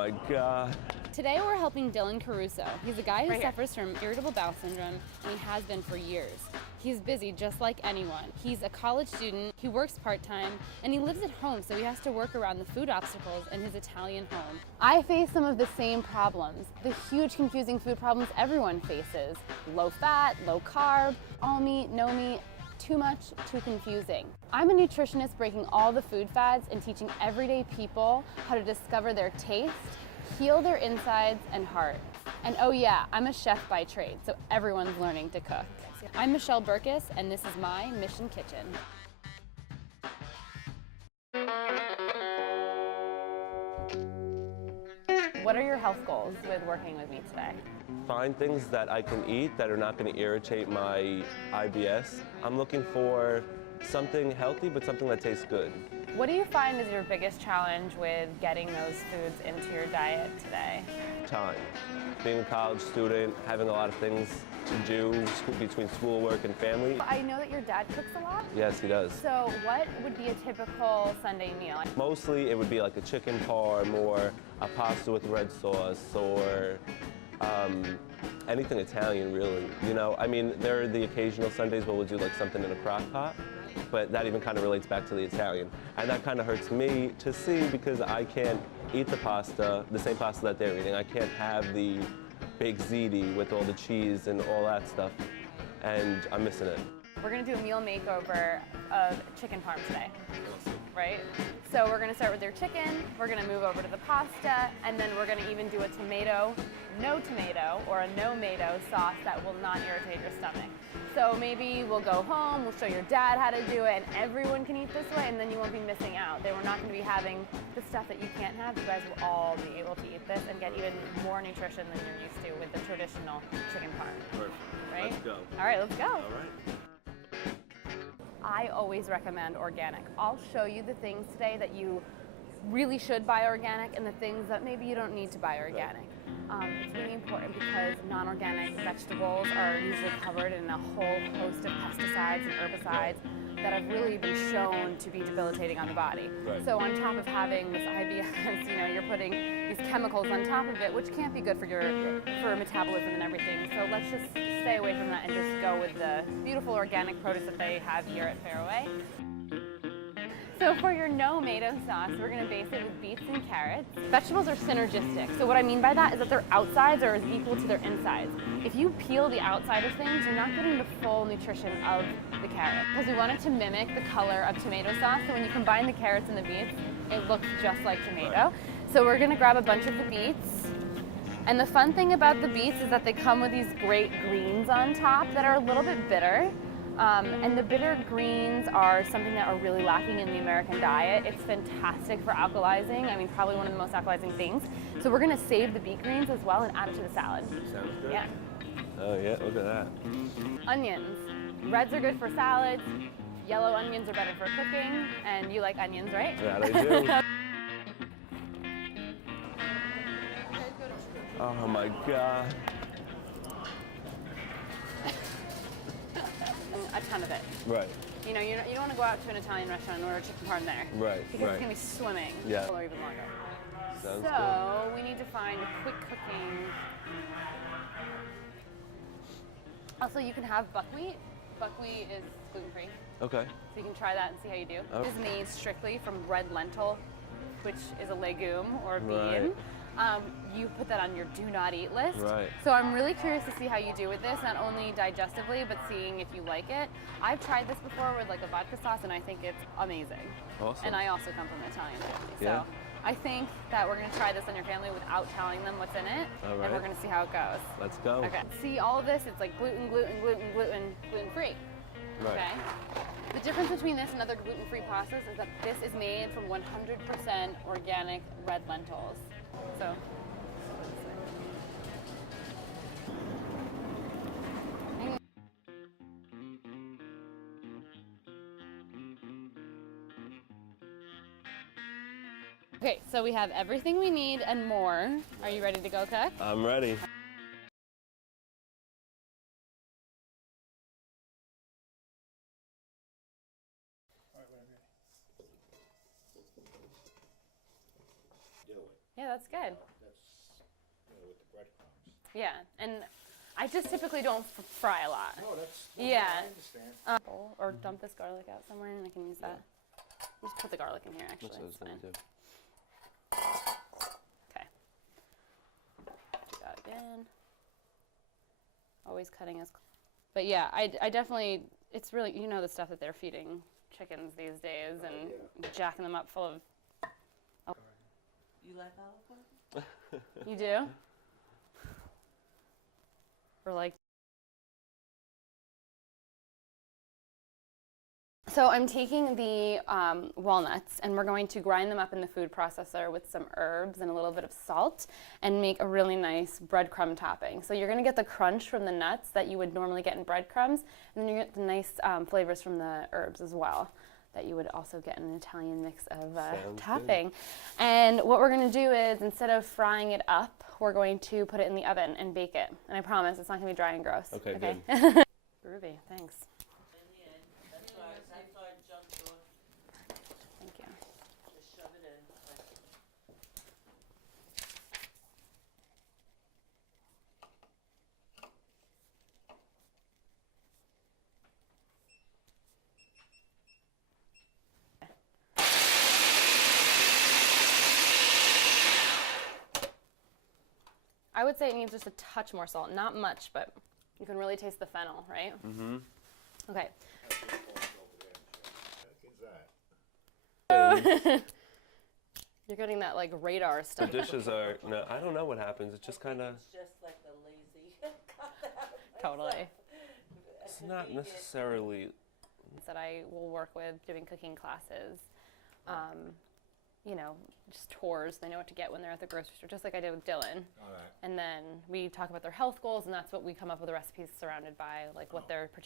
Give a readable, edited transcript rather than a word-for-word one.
My God. Today we're helping Dylan Caruso. He's a guy who suffers from irritable bowel syndrome, and he has been for years. He's busy just like anyone. He's a college student, he works part-time, and he lives at home, so he has to work around the food obstacles in his Italian home. I face some of the same problems, the huge confusing food problems everyone faces. Low fat, low carb, all meat, no meat, too much, too confusing. I'm a nutritionist breaking all the food fads and teaching everyday people how to discover their taste, heal their insides and hearts. And oh yeah, I'm a chef by trade, so everyone's learning to cook. I'm Michelle Burkus, and this is my Mission Kitchen. What are your health goals with working with me today? Find things that I can eat that are not going to irritate my IBS. I'm looking for something healthy, but something that tastes good. What do you find is your biggest challenge with getting those foods into your diet today? Time. Being a college student, having a lot of things to do between schoolwork and family. I know that your dad cooks a lot. Yes, he does. So what would be a typical Sunday meal? Mostly it would be like a chicken parm or a pasta with red sauce or anything Italian, really. You know, I mean, there are the occasional Sundays where we'll do like something in a crock pot, but that even kind of relates back to the Italian. And that kind of hurts me to see because I can't eat the pasta, the same pasta that they're eating. I can't have the baked ziti with all the cheese and all that stuff, and I'm missing it. We're gonna do a meal makeover of chicken parm today, right? So we're gonna start with your chicken, we're gonna move over to the pasta, and then we're gonna even do a no tomato, or a no-mato sauce that will not irritate your stomach. So maybe we'll go home, we'll show your dad how to do it, and everyone can eat this way, and then you won't be missing out. We're not gonna be having the stuff that you can't have. You guys will all be able to eat this and get even more nutrition than you're used to with the traditional chicken parm. Perfect. Right? Let's go. All right, let's go. All right. I always recommend organic. I'll show you the things today that you really should buy organic and the things that maybe you don't need to buy organic. It's really important because non-organic vegetables are usually covered in a whole host of pesticides and herbicides that have really been shown to be debilitating on the body. Right. So on top of having this IBS, you know, you're putting these chemicals on top of it, which can't be good for for metabolism and everything. So let's just stay away from that and just go with the beautiful organic produce that they have here at Fairway. So for your no-mato sauce, we're gonna base it with beets and carrots. Vegetables are synergistic. So what I mean by that is that their outsides are as equal to their insides. If you peel the outside of things, you're not getting the full nutrition of the carrot. Because we want it to mimic the color of tomato sauce, so when you combine the carrots and the beets, it looks just like tomato. So we're gonna grab a bunch of the beets. And the fun thing about the beets is that they come with these great greens on top that are a little bit bitter. And the bitter greens are something that are really lacking in the American diet. It's fantastic for alkalizing. I mean, probably one of the most alkalizing things. So we're gonna save the beet greens as well and add it to the salad. Sounds good. Yeah. Oh yeah, look at that. Onions. Reds are good for salads. Yellow onions are better for cooking. And you like onions, right? That I do. Oh my God. A ton of it. Right. You know, you don't want to go out to an Italian restaurant and order chicken parm there. Right. Because right. it's going to be swimming. Yeah. Or even longer. Sounds So we need to find quick cooking. Also, you can have buckwheat. Buckwheat is gluten-free. Okay. So you can try that and see how you do. Oh. It is made strictly from red lentil, which is a legume or a bean. Right. You put that on your do not eat list. Right. So I'm really curious to see how you do with this, not only digestively, but seeing if you like it. I've tried this before with like a vodka sauce, and I think it's amazing. Awesome. And I also come from an Italian family. Yeah. So I think that we're going to try this on your family without telling them what's in it. All right. And we're going to see how it goes. Let's go. Okay. See, all of this, it's like gluten-free. Right. Okay. The difference between this and other gluten-free pastas is that this is made from 100% organic red lentils. So. Okay, so we have everything we need and more. Are you ready to go cook? I'm ready. Do it. Yeah, that's good. That's with the breadcrumbs. Yeah, and I just typically don't fry a lot. No, that's Yeah. I understand. Or dump this garlic out somewhere and I can use that. Just put the garlic in here, actually. That's what I was It's fine. gonna do. Okay. Do that again. Always cutting as. But yeah, I definitely. It's really the stuff that they're feeding chickens these days and jacking them up full of. Oh. You like olive oil? You do? Or like. So I'm taking the walnuts and we're going to grind them up in the food processor with some herbs and a little bit of salt and make a really nice breadcrumb topping. So you're going to get the crunch from the nuts that you would normally get in breadcrumbs, and then you get the nice flavors from the herbs as well that you would also get in an Italian mix of topping. Good. And what we're going to do is, instead of frying it up, we're going to put it in the oven and bake it. And I promise it's not going to be dry and gross. Okay? Good. Groovy, thanks. That's why I jumped on. Thank you. Just shove it in. I would say it needs just a touch more salt. Not much, but you can really taste the fennel, right? Mm-hmm. Okay. You're getting that like radar The stuff. dishes are, no, I don't know what happens. It's just kind of, It's just like a lazy. Totally. it's not necessarily, That I will work with doing cooking classes. Just tours. They know what to get when they're at the grocery store, just like I did with Dylan. All right. And then we talk about their health goals, and that's what we come up with the recipes surrounded by, like what their particular